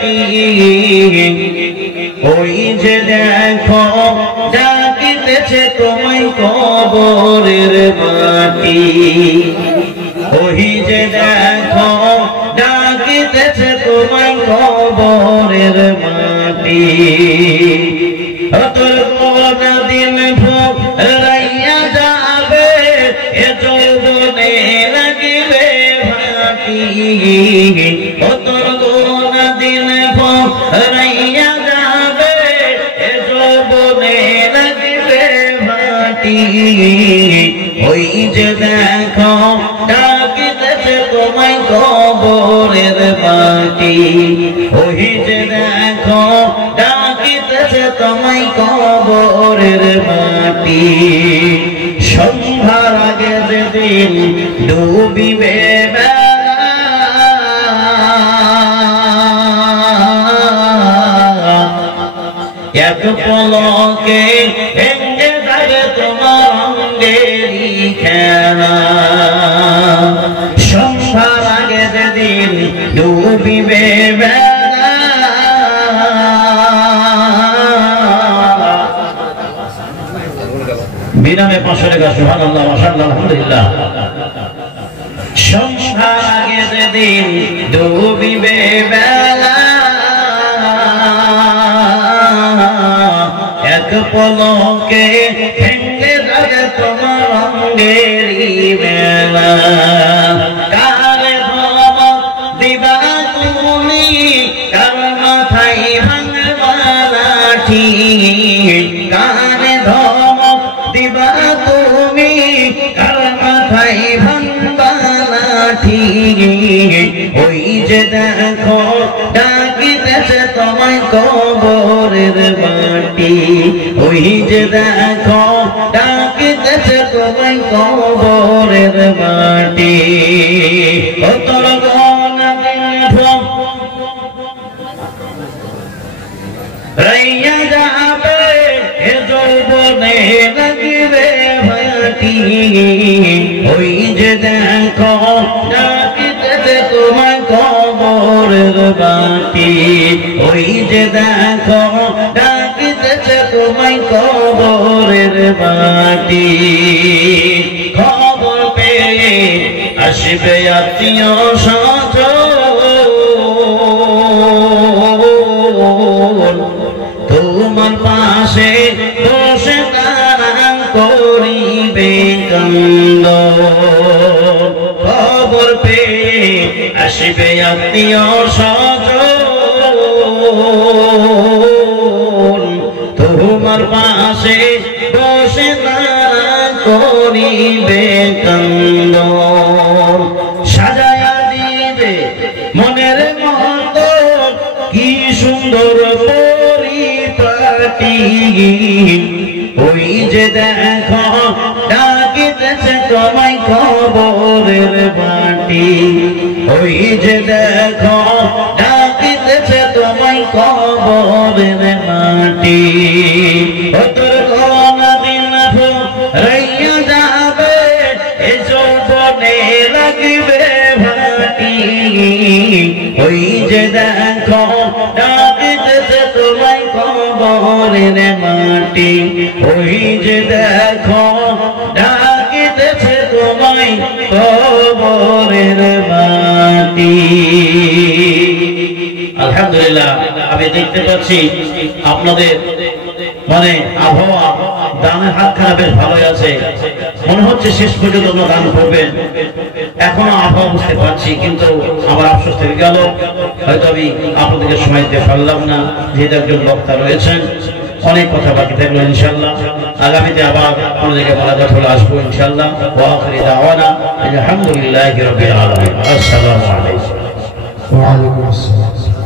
বাটি ওই যে দেখো ডাকিতেছে তোমায় কবরের মাটি ওই যে দেখো ডাকিতেছে তোমায় কবরের মাটি তোর কোনা দিন ভোগ রাইয়া যাবে এ যৌবনে লাগিবে ভাটি তোর কোনা দিন ভোগ রাইয়া যাবে এ যৌবনে লাগিবে ভাটি ওই যে দেখো ডাকিতেছে তোমায় কবরের মাটি ওই যে দেখো ডাকিতেছে তোমায় কবরের মাটি সন্ধ্যার আগে যেদিন ডুবিবে এক পলকে ভেঙে যাবে তোমার অঙ্গেরই খেলা সন্ধ্যার আগে যেদিন ডুবিবে বিনামে 500 টাকা সুবহানাল্লাহ মাশাআল্লাহ আলহামদুলিল্লাহ সন্ধ্যার আগে যেদিন ডুবিবে বেলা এক পলকে ভেঙে যাবে তোমার অঙ্গেরই বেলা কারে ধমক দিবা তুমি কার মাথায় ভাঙবা লাঠি কারে ধমক দিবা তুমি কার মাথায় ভাঙবা লাঠি ওই যে দেখো ডাকিতেছে তোমায় কবরের মাটি ওই যে দেখো ডাকিতেছে তোমায় কবরের মাটি ও তোর গনা দিন ভোগ রাইয়া যাবে এ যৌবনে লাগিবে ভাটি ওই যে দেখো ডাকিতেছে তোমায় কবরের মাটি ওই যে দেখো ডাকিতেছে তোমায় কবরের মাটি খবর পেয়ে আসবে আত্মীয় স্বজন তোমার পাশে বসে তারা করিবে কান্দ খবর পেয়ে আসবে আত্মীয় স্বজন তোমার পাশে বসে তারা করিবে কান্দ সাজায়া দিবে মনের মতো কি সুন্দর পরিপাটি ওই যে দেখো ডাকিতেছে তোমায় কবরের মাটি ওই যে দেখো ডাকিতেছে তোমায় কবরের মাটি ও তোর গনা দিন রাইয়া যাবে এ যৌবনে লাগিবে ভাটি ওই যে দেখো ডাকিতেছে তোমায় কবরের মাটি ওই যে দেখো ডাকিতেছে তোমায় কবরের মাটি আলহামদুলিল্লাহ আমি দেখতে পাচ্ছি আপনাদের মানে আবহাওয়া দানের হাতখানা বেশ ভালোই আছে মনে হচ্ছে শেষ পর্যন্ত আমরা দান করবেন এখনো আবহাওয়া বুঝতে পারছি কিন্তু আমার আফসোস থেকে গেল হয়তো আমি আপনাদেরকে সময় দিতে পারলাম না যেহেতু একজন বক্তা রয়েছেন অনেক কথা বাকি থাকলো ইনশাআল্লাহ আগামীতে আবার আপনাদেরকে মোলাকাত হলে আসবো ইনশাআল্লাহ ওয়া আখিরি দাওয়ানা আলহামদুলিল্লাহি রাব্বিল আলামিন আসসালামু আলাইকুম ওয়া আলাইকুম আসসালাম